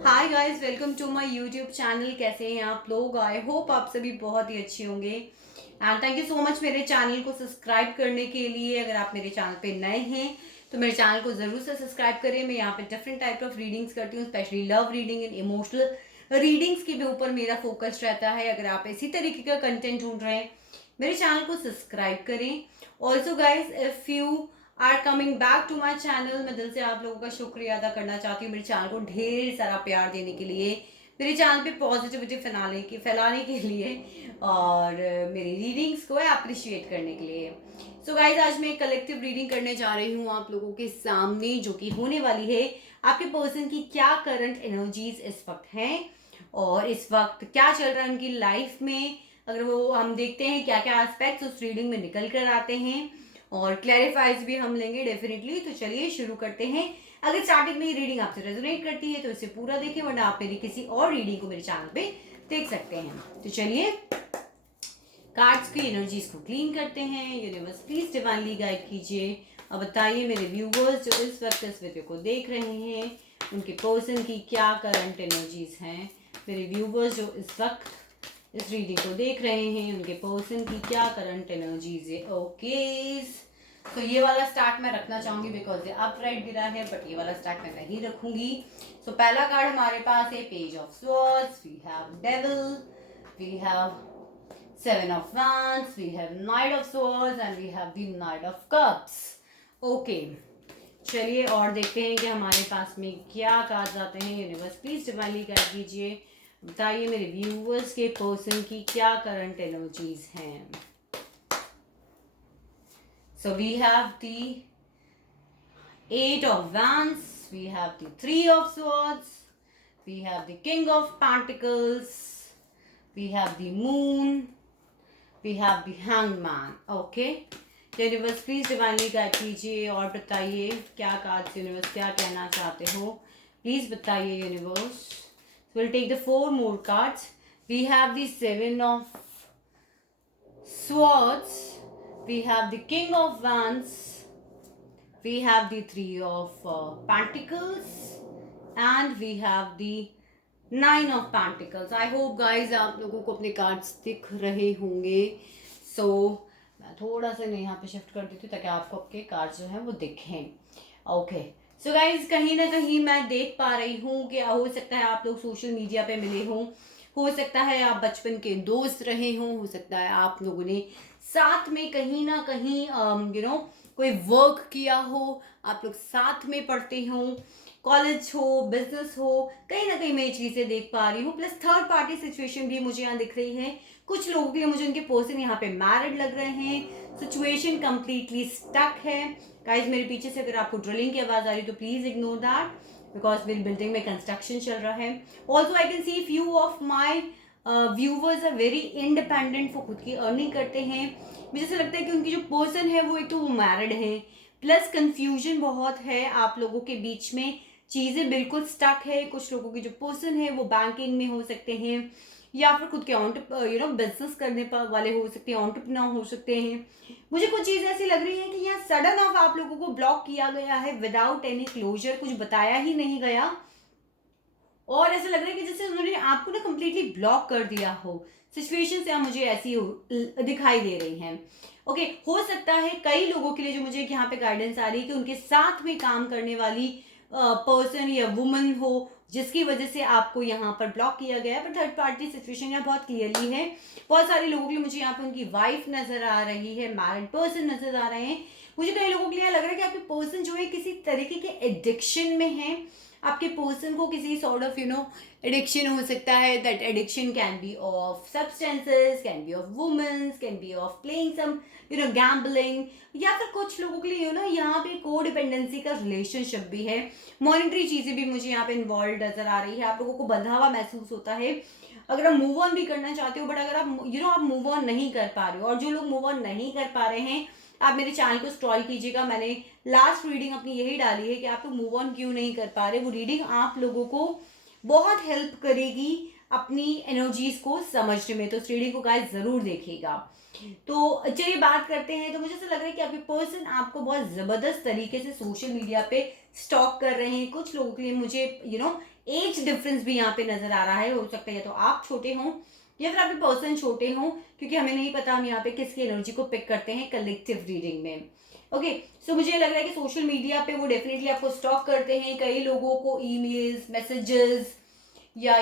Hi guys, welcome to my YouTube channel. कैसे हैं आप लोग? आई होप आप सभी बहुत ही अच्छे होंगे and thank you so much मेरे चैनल को सब्सक्राइब करने के लिए। अगर आप मेरे चैनल पे नए हैं तो मेरे चैनल को ज़रूर से सब्सक्राइब करें। मैं यहाँ पे डिफरेंट टाइप ऑफ रीडिंग्स करती हूँ, specially love reading and emotional readings के भी ऊपर मेरा फोकस रहता है। अगर आप इसी तरीके का कंटेंट ढूंढ रहे हैं, मेरे चैनल को सब्सक्राइब करें। Also guys, if you are coming back to my channel, मैं दिल से आप लोगों का शुक्रिया अदा करना चाहती हूँ मेरे चैनल को ढेर सारा प्यार देने के लिए, मेरे चैनल पे पॉजिटिविटी फैलाने के लिए और मेरी रीडिंग्स को अप्रिशिएट करने के लिए। सो गाइज, आज मैं कलेक्टिव रीडिंग करने जा रही हूँ आप लोगों के सामने, जो कि होने वाली है आपके पर्सन की क्या करंट एनर्जीज इस वक्त हैं और इस वक्त क्या चल रहा है उनकी लाइफ में। अगर वो हम देखते हैं क्या क्या एस्पेक्ट्स उस रीडिंग में निकल कर आते हैं और क्लैरिफाइज भी हम लेंगे डेफिनेटली। तो चलिए शुरू करते हैं। अगर स्टार्टिंग में ये रीडिंग आपसे रेजोनेट करती है तो इसे पूरा देखें, वरना आप मेरी किसी और रीडिंग को मेरे चैनल पे देख सकते हैं। तो चलिए कार्ड्स की एनर्जीज को क्लीन करते हैं। यूनिवर्स प्लीज डिवाइनली गाइड कीजिए। अब बताइए मेरे व्यूवर्स जो इस वक्त इस वीडियो को देख रहे हैं, उनके पर्सन की क्या करंट एनर्जीज हैं। मेरे व्यूवर्स जो इस वक्त इस रीडिंग को देख रहे हैं, उनके पर्सन की क्या करंट एनर्जीज है। ओके, तो ये वाला स्टार्ट मैं रखना चाहूंगी बिकॉज ये अपराइट गिरा है, बट ये वाला स्टार्ट मैं नहीं रखूंगी। सो पहला कार्ड हमारे पास है page of swords, we have devil, we have seven of wands, we have knight of swords and we have the knight of cups. Okay, चलिए और देखते हैं कि हमारे पास में क्या कार्ड्स आते हैं। यूनिवर्स प्लीज डिवाइनली गाइड कीजिए। बताइए मेरे व्यूवर्स के पर्सन की क्या करंट एनर्जीज हैं। So we have the Eight of Wands, we have the Three of Swords, we have the King of Pentacles, we have the Moon, we have the Hanged Man. Okay, universe please divinely guide कीजिए और बताइए क्या cards universe क्या कहना चाहते हो। Please बताइए universe. Will take the 4 more cards. We have the Seven of Swords, we have the King of Wands, we have the Three of Pentacles and we have the Nine of Pentacles. I hope guys आप लोगों को अपने cards दिख रहे होंगे। सो मैं थोड़ा सा यहाँ पे शिफ्ट कर देती हूँ ताकि आपको आपके कार्ड्स जो हैं वो दिखें। ओके, सो गाइज कहीं ना कहीं मैं देख पा रही हूँ कि हो सकता है आप लोग सोशल मीडिया पे मिले हों, हो सकता है आप बचपन के दोस्त रहे हों, हो सकता है आप लोगों ने साथ में कहीं ना कहीं कोई वर्क किया हो, आप लोग साथ में पढ़ते हो, कॉलेज हो, बिजनेस हो, कहीं ना कहीं मैं ये चीज़ें देख पा रही हूँ। प्लस थर्ड पार्टी सिचुएशन भी मुझे यहाँ दिख रही है। कुछ लोगों के लिए मुझे उनके पर्सन यहाँ पे मैरिड लग रहे हैं। सिचुएशन कंप्लीटली स्टक है। गाइज मेरे पीछे से अगर आपको ड्रिलिंग की आवाज़ आ रही है तो प्लीज़ इग्नोर दैट बिकॉज मेरी बिल्डिंग में कंस्ट्रक्शन चल रहा है। Also I can see few of my viewers are very independent, वो खुद की अर्निंग करते हैं। मुझे ऐसा लगता है कि उनकी जो पर्सन है वो एक तो वो मैरिड है, प्लस कंफ्यूजन बहुत है आप लोगों के बीच में, चीज़ें बिल्कुल स्टक है। कुछ लोगों की जो पर्सन है वो बैंकिंग में हो सकते हैं या फिर खुद के बिजनेस करने पर वाले हो सकते हैं, एंटरप्रेन्योर हो सकते हैं। मुझे कुछ चीज़ ऐसी लग रही है कि यहाँ सडन ऑफ आप लोगों को ब्लॉक किया गया है विदाउट एनी क्लोजर, कुछ बताया ही नहीं गया और ऐसा लग रहा है कि जैसे उन्होंने आपको ना कम्प्लीटली ब्लॉक कर दिया हो। सिचुएशन से मुझे ऐसी दिखाई दे रही हैं। ओके, हो सकता है कई लोगों के लिए जो मुझे यहाँ पे गाइडेंस आ रही है कि उनके साथ में काम करने वाली पर्सन या वुमन हो जिसकी वजह से आपको यहाँ पर ब्लॉक किया गया है। पर थर्ड पार्टी सिचुएशन यहाँ बहुत क्लियरली है। बहुत सारे लोगों के लिए मुझे यहाँ पे उनकी वाइफ नजर आ रही है, मैरिड पर्सन नजर आ रहे हैं। मुझे कई लोगों के लिए लग रहा है कि आपके पर्सन जो है किसी तरीके के एडिक्शन में है। आपके पर्सन को किसी सॉर्ट ऑफ एडिक्शन हो सकता है। That addiction can be of substances, can be of womens, can be of playing some gambling, या फिर कुछ लोगों के लिए यहाँ पे को डिपेंडेंसी का रिलेशनशिप भी है। मॉनिटरी चीज़ें भी मुझे यहाँ पे इन्वॉल्व नजर आ रही है। आप लोगों को बंधा हुआ महसूस होता है अगर आप मूव ऑन भी करना चाहते हो, बट अगर आप आप मूव ऑन नहीं कर पा रहे हो, और जो लोग मूव ऑन नहीं कर पा रहे हैं आप मेरे चैनल को स्क्रॉल कीजिएगा। मैंने लास्ट रीडिंग अपनी यही डाली है कि आप लोग मूव ऑन क्यों नहीं कर पा रहे। वो रीडिंग आप लोगों को बहुत हेल्प करेगी अपनी एनर्जीज को समझने में। तो इस रीडिंग को गाइस जरूर देखिएगा। तो चलिए बात करते हैं। तो मुझे ऐसा लग रहा है कि आपके पर्सन आपको बहुत जबरदस्त तरीके से सोशल मीडिया पे स्टॉक कर रहे हैं। कुछ लोगों के लिए मुझे एज डिफरेंस भी यहाँ पे नजर आ रहा है। हो सकता है या तो आप छोटे हों या फिर आपके पर्सन छोटे हों, क्योंकि हमें नहीं पता हम यहाँ पे किसकी एनर्जी को पिक करते हैं कलेक्टिव रीडिंग में। ओके, सो मुझे लग रहा है कि सोशल मीडिया पे वो डेफिनेटली आपको स्टॉक करते हैं। कई लोगों को ईमेल्स, मैसेजेस या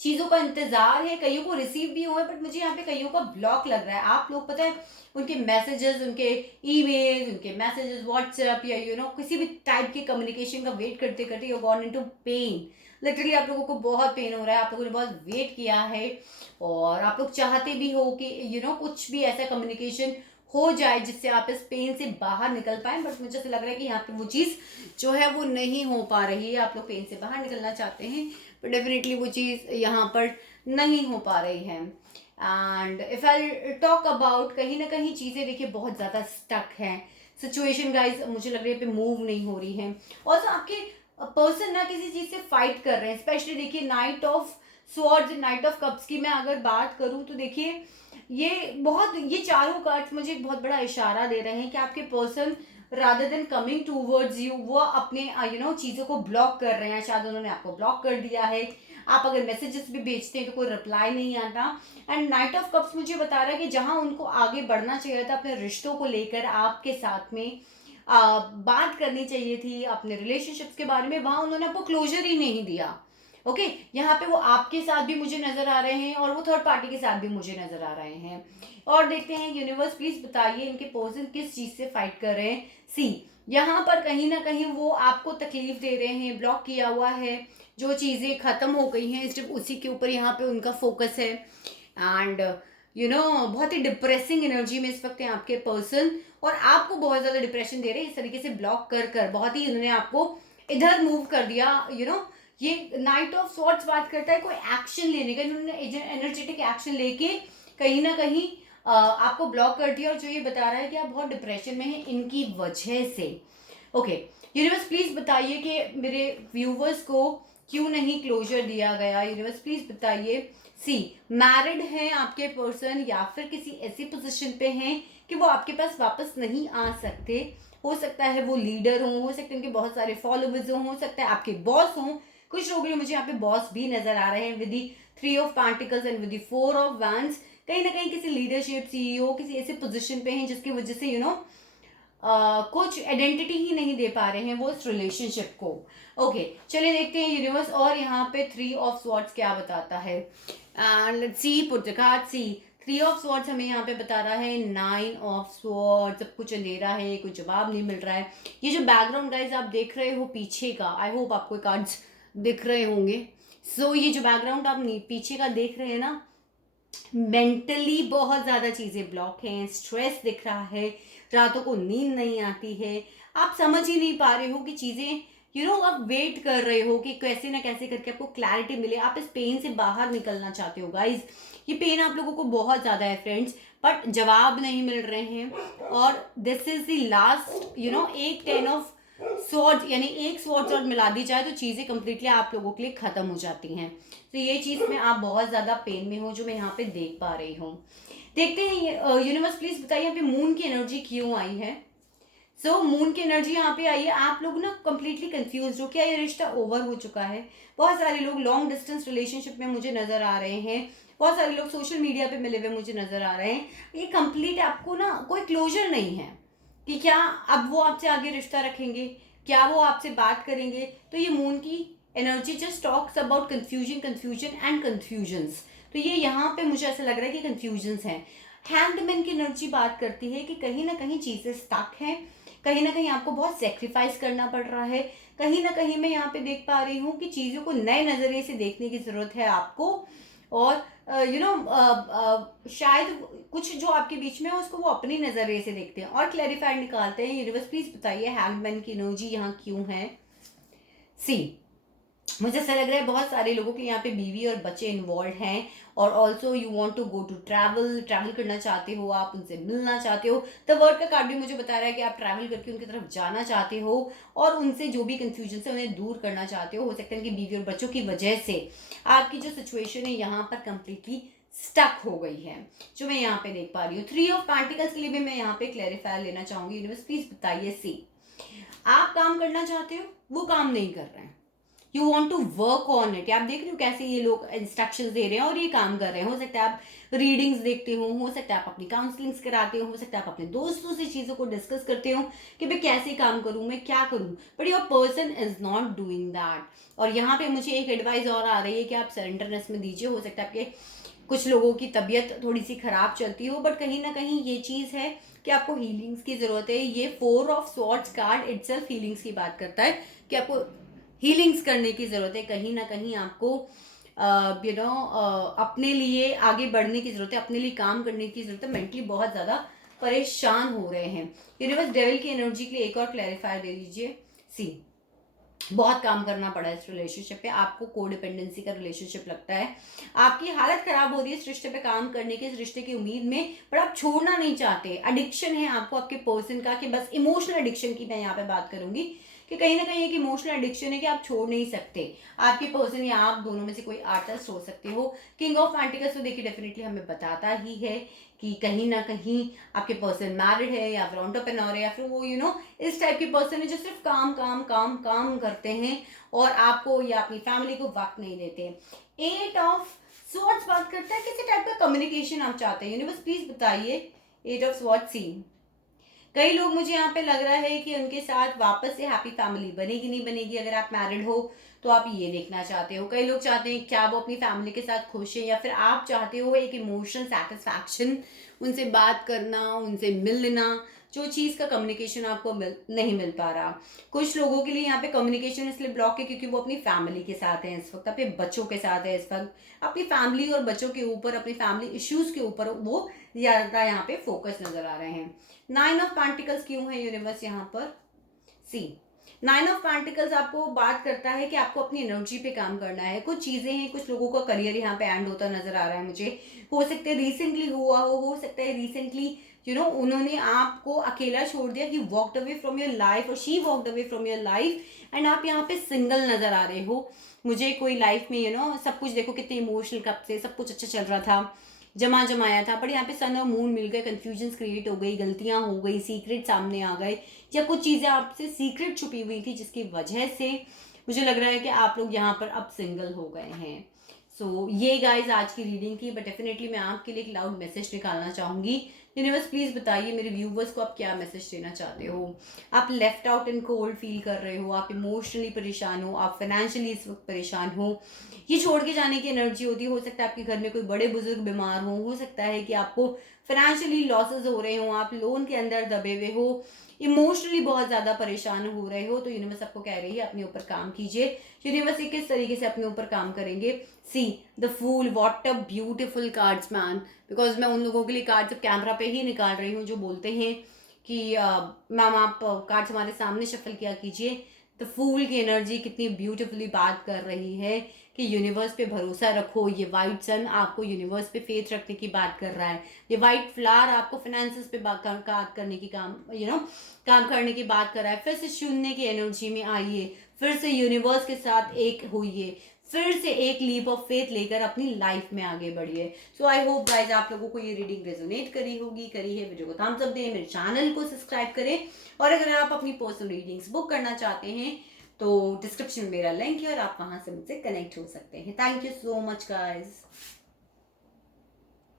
चीजों का इंतजार है, कईयों को रिसीव भी हुए, बट मुझे यहाँ पे कईयों का ब्लॉक लग रहा है। आप लोग पता है उनके मैसेजेस, उनके ईमेल्स, उनके मैसेजेस व्हाट्सएप या किसी भी टाइप के कम्युनिकेशन का वेट करते करते you gone into pain. Literally आप लोगों को बहुत पेन हो रहा है, आप लोगों ने बहुत वेट किया है और आप लोग चाहते भी हो कि कुछ भी ऐसा कम्युनिकेशन हो जाए जिससे आप इस पेन से बाहर निकल पाए। बट मुझे ऐसा लग रहा है कि यहाँ पे वो चीज़ जो है वो नहीं हो पा रही है। आप लोग पेन से बाहर निकलना चाहते हैं बट डेफिनेटली वो चीज़ यहाँ पर नहीं हो पा रही है। And if I talk about, कहीं ना कहीं चीज़ें देखिए बहुत ज़्यादा स्टक हैं। सिचुएशन गाइज मुझे लग रही है पे मूव नहीं हो रही है। और आपके पर्सन ना किसी चीज़ से फाइट कर रहे हैं। स्पेशली देखिए night of swords, night of cups की मैं अगर बात करूँ तो देखिए ये चारों कार्ड्स मुझे एक बहुत बड़ा इशारा दे रहे हैं कि आपके person rather than coming towards you, वो अपने चीज़ों को ब्लॉक कर रहे हैं। शायद उन्होंने आपको ब्लॉक कर दिया है। आप अगर मैसेजेस भी भेजते हैं तो कोई रिप्लाई नहीं आता। एंड नाइट ऑफ कप्स मुझे बता रहा है कि जहां उनको आगे बढ़ना चाहिए था अपने रिश्तों को लेकर, आपके साथ में बात करनी चाहिए थी अपने रिलेशनशिप्स के बारे में, वहां उन्होंने आपको क्लोजर ही नहीं दिया। ओके, यहाँ पे वो आपके साथ भी मुझे नजर आ रहे हैं और वो थर्ड पार्टी के साथ भी मुझे नजर आ रहे हैं। और देखते हैं यूनिवर्स प्लीज बताइए इनके पर्सन किस चीज से फाइट कर रहे हैं। सी, यहाँ पर कहीं ना कहीं वो आपको तकलीफ दे रहे हैं, ब्लॉक किया हुआ है, जो चीजें खत्म हो गई हैं सिर्फ उसी के ऊपर यहाँ पे उनका फोकस है। एंड बहुत ही डिप्रेसिंग एनर्जी में इस वक्त है आपके पर्सन और आपको बहुत ज्यादा डिप्रेशन दे रहे हैं। इस तरीके से ब्लॉक कर कर बहुत ही उन्होंने आपको इधर मूव कर दिया। ये नाइट ऑफ स्वॉर्ड्स बात करता है कोई एक्शन लेने का, इन्होंने एनर्जेटिक एक्शन लेके कहीं ना कहीं आपको ब्लॉक कर दिया और जो ये बता रहा है कि आप बहुत डिप्रेशन में हैं इनकी वजह से। ओके, यूनिवर्स प्लीज बताइए कि मेरे व्यूवर्स को क्यों नहीं क्लोजर दिया गया। यूनिवर्स प्लीज बताइए। सी, मैरिड हैं आपके पर्सन या फिर किसी ऐसी पोजीशन पे हैं कि वो आपके पास वापस नहीं आ सकते। हो सकता है वो लीडर हो सकता है उनके बहुत सारे फॉलोवर्स हो सकता है आपके बॉस हों। कुछ लोगों के मुझे यहाँ पे बॉस भी नजर आ रहे हैं with the 3 of pentacles and with the 4 of wands. कहीं ना कहीं किसी लीडरशिप, सीईओ, किसी ऐसे पोजीशन पे हैं जिसकी वजह से कुछ आइडेंटिटी ही नहीं दे पा रहे हैं वो इस रिलेशनशिप को। ओके, चलिए देखते हैं यूनिवर्स और यहाँ पे 3 ऑफ स्वॉर्ड्स क्या बताता है। And let's see, put the card. See, 3 of swords हमें यहाँ पे बता रहा है 9 ऑफ स्वॉर्ड्स। सब कुछ अंधेरा है, कोई जवाब नहीं मिल रहा है। ये जो बैकग्राउंड गाइज आप देख रहे हो पीछे का, आई होप आपको कार्ड्स दिख रहे होंगे। सो ये जो बैकग्राउंड आप पीछे का देख रहे हैं ना, मेंटली बहुत ज़्यादा चीज़ें ब्लॉक हैं, स्ट्रेस दिख रहा है, रातों को नींद नहीं आती है, आप समझ ही नहीं पा रहे हो कि चीज़ें आप वेट कर रहे हो कि कैसे ना कैसे करके आपको क्लैरिटी मिले। आप इस पेन से बाहर निकलना चाहते हो गाइज। ये पेन आप लोगों को बहुत ज़्यादा है फ्रेंड्स, बट जवाब नहीं मिल रहे हैं। और दिस इज द लास्ट एक 10 ऑफ स्वॉर्ड, यानी एक स्वॉर्ड और मिला दी जाए तो चीज़ें कंप्लीटली आप लोगों के लिए ख़त्म हो जाती हैं। तो ये चीज़ में आप बहुत ज़्यादा पेन में हो जो मैं यहाँ पे देख पा रही हूँ। देखते हैं यूनिवर्स प्लीज बताइए यहाँ पे मून की एनर्जी क्यों आई है। सो मून की एनर्जी यहाँ पे आई है। आप लोग ना कंप्लीटली कंफ्यूज हो, क्या ये रिश्ता ओवर हो चुका है। बहुत सारे लोग लॉन्ग डिस्टेंस रिलेशनशिप में मुझे नजर आ रहे हैं, बहुत सारे लोग सोशल मीडिया पे मिले हुए मुझे नजर आ रहे हैं। ये कंप्लीट आपको ना कोई क्लोजर नहीं है कि क्या अब वो आपसे आगे रिश्ता रखेंगे, क्या वो आपसे बात करेंगे। तो ये मून की energy just talks about confusion and confusions. तो ये यहाँ पे मुझे ऐसा लग रहा है कि कंफ्यूजन्स हैं। हैंडमैन की एनर्जी बात करती है कि कहीं ना कहीं चीज़ें स्टक हैं, कहीं ना कहीं आपको बहुत सेक्रीफाइस करना पड़ रहा है। कहीं ना कहीं मैं यहाँ पे देख पा रही हूँ कि चीज़ों को नए नज़रिए से देखने की ज़रूरत है आपको। और शायद कुछ जो आपके बीच में है उसको वो अपनी नज़रिए से देखते हैं और क्लैरिफाइड निकालते हैं। यूनिवर्स प्लीज बताइए हैंडमैन की एनर्जी यहाँ क्यों है। सी, मुझे ऐसा लग रहा है बहुत सारे लोगों के यहाँ पे बीवी और बच्चे इन्वॉल्व हैं, और also you want to go to travel करना चाहते हो, आप उनसे मिलना चाहते हो। द वर्ड का कार्ड भी मुझे बता रहा है कि आप ट्रैवल करके उनकी तरफ जाना चाहते हो और उनसे जो भी कंफ्यूजन है उन्हें दूर करना चाहते हो सकता है कि बीवी और बच्चों की वजह से आपकी जो सिचुएशन है यहाँ पर कंप्लीटली स्टक हो गई है, जो मैं यहाँ पे देख पा रही हूँ। 3 ऑफ पेंटिकल्स के लिए भी मैं यहाँ पे क्लैरिफायर लेना चाहूंगी। यूनिवर्स प्लीज बताइए, सी आप काम करना चाहते हो, वो काम नहीं कर रहे हैं, you want to work on it. आप देख रहे हो कैसे ये लोग इंस्ट्रक्शंस दे रहे हैं और ये काम कर रहे हैं। हो सकता है आप रीडिंग्स देखते हो सकता है आप अपनी काउंसलिंग्स कराते हो सकता है आप अपने दोस्तों से चीज़ों को डिस्कस करते हो कि मैं कैसे काम करूँ, मैं क्या करूँ, but your person is not doing that. और यहाँ पे मुझे एक एडवाइस और आ रही है कि आप सरेंडरनेस में दीजिए। हो सकता है आपके कुछ लोगों की तबीयत थोड़ी सी खराब चलती हो, बट कहीं ना कहीं ये चीज़ है कि आपको हीलिंग्स की ज़रूरत है। ये 4 of swords card itself healings की बात करता है कि आपको हीलिंग्स करने की ज़रूरत है। कहीं ना कहीं आपको अपने लिए आगे बढ़ने की ज़रूरत है, अपने लिए काम करने की ज़रूरत है। मेंटली बहुत ज़्यादा परेशान हो रहे हैं। यूनिवर्स डेविल की एनर्जी के लिए एक और क्लैरिफायर दे दीजिए। सी बहुत काम करना पड़ा है इस रिलेशनशिप पे, आपको कोडिपेंडेंसी का रिलेशनशिप लगता है, आपकी हालत खराब हो रही है इस रिश्ते पे काम करने की, इस रिश्ते की उम्मीद में, पर आप छोड़ना नहीं चाहते। एडिक्शन है आपको आपके पर्सन का, कि बस इमोशनल एडिक्शन की मैं यहाँ पे बात करूंगी कि कहीं ना कहीं एक इमोशनल एडिक्शन है कि आप छोड़ नहीं सकते। आपके पर्सन या आप दोनों में से कोई आर्टिस्ट हो सकते हो। किंग ऑफ पेंटिकल्स तो देखिए डेफिनेटली हमें बताता ही है कि कहीं ना कहीं आपके पर्सन मैरिड है या फिर एंटरप्रेन्योर है या फिर वो इस टाइप के पर्सन है जो सिर्फ काम काम काम काम करते हैं और आपको या अपनी फैमिली को वक्त नहीं देते। 8 ऑफ स्वॉर्ड्स बात करता है किसी टाइप का कम्युनिकेशन आप चाहते हैं। यूनिवर्स प्लीज बताइए 8 ऑफ स्वॉर्ड्स सी। कई लोग मुझे यहाँ पे लग रहा है कि उनके साथ वापस से हैप्पी फैमिली बनेगी नहीं बनेगी। अगर आप मैरिड हो तो आप ये देखना चाहते हो। कई लोग चाहते हैं क्या वो अपनी फैमिली के साथ खुश है, या फिर आप चाहते हो एक इमोशनल सेटिस्फैक्शन, उनसे बात करना, उनसे मिलना, जो चीज़ का कम्युनिकेशन आपको नहीं मिल पा रहा। कुछ लोगों के लिए यहाँ पे कम्युनिकेशन इसलिए ब्लॉक है क्योंकि वो अपनी फैमिली के साथ है इस वक्त, अपने बच्चों के साथ है इस वक्त, अपनी फैमिली और बच्चों के ऊपर, अपनी फैमिली इश्यूज के ऊपर वो ज़्यादा यहाँ पे फोकस नजर आ रहे हैं। 9 ऑफ पेंटिकल्स क्यों है यूनिवर्स यहाँ पर? सी 9 ऑफ पेंटिकल्स आपको बात करता है कि आपको अपनी एनर्जी पे काम करना है। कुछ चीज़ें हैं, कुछ लोगों का करियर यहाँ पे एंड होता नजर आ रहा है मुझे। हो सकता है रिसेंटली हुआ हो सकता है रिसेंटली उन्होंने आपको अकेला छोड़ दिया, he walked away from your life और she walked away from your life and आप यहाँ पे सिंगल नजर आ रहे हो। मुझे कोई लाइफ में सब कुछ देखो कितने इमोशनल कब से सब कुछ अच्छा चल रहा था, जमा जमाया था, बट यहाँ पे सन और मून मिल गए, कंफ्यूजन क्रिएट हो गई, गलतियां हो गई, सीक्रेट सामने आ गए, या कुछ चीज़ें आपसे सीक्रेट छुपी हुई थी जिसकी वजह से मुझे लग रहा है कि आप लोग यहाँ पर अब सिंगल हो गए हैं। सो ये गाइज आज की रीडिंग थी, बट डेफिनेटली मैं आपके लिए एक लाउड मैसेज निकालना चाहूँगी। यूनिवर्स प्लीज़ बताइए मेरे व्यूवर्स को आप क्या मैसेज देना चाहते हो। आप left out and cold feel कर रहे हो, आप इमोशनली परेशान हो, आप फाइनेंशियली इस वक्त परेशान हो, ये छोड़ के जाने की एनर्जी होती है। हो सकता है आपके घर में कोई बड़े बुजुर्ग बीमार हो सकता है कि आपको फाइनेंशियली लॉसेस हो रहे हो, आप लोन के अंदर दबे हुए हो, इमोशनली बहुत ज़्यादा परेशान हो रहे हो, तो यूनिवर्स आपको कह रही है अपने ऊपर काम कीजिए। यूनिवर्स किस तरीके से अपने ऊपर काम करेंगे? See the fool, what a beautiful cards man. Because मैं उन लोगों के लिए कार्ड कैमरा पे ही निकाल रही हूँ जो बोलते हैं कि मैम आप कार्ड्स हमारे सामने शफल किया कीजिए। द फूल की एनर्जी कितनी ब्यूटीफुली बात कर रही है कि यूनिवर्स पे भरोसा रखो। ये वाइट सन आपको यूनिवर्स पे फेथ रखने की बात कर रहा है। ये वाइट फ्लावर आपको फाइनेंसेस पे बात करने की काम करने की बात कर रहा है। फिर से शून्य की एनर्जी में आइए, फिर से यूनिवर्स के साथ एक होइए, फिर से एक लीप ऑफ फेथ लेकर अपनी लाइफ में आगे बढ़िए। सो आई होप गाइज आप लोगों को ये रीडिंग रेजोनेट करी होगी। करी है वीडियो को थम्स अप दें, मेरे चैनल को सब्सक्राइब करें, और अगर आप अपनी पर्सनल रीडिंग्स बुक करना चाहते हैं तो डिस्क्रिप्शन में मेरा लिंक है और आप वहां से मुझसे कनेक्ट हो सकते हैं। Thank you so much guys.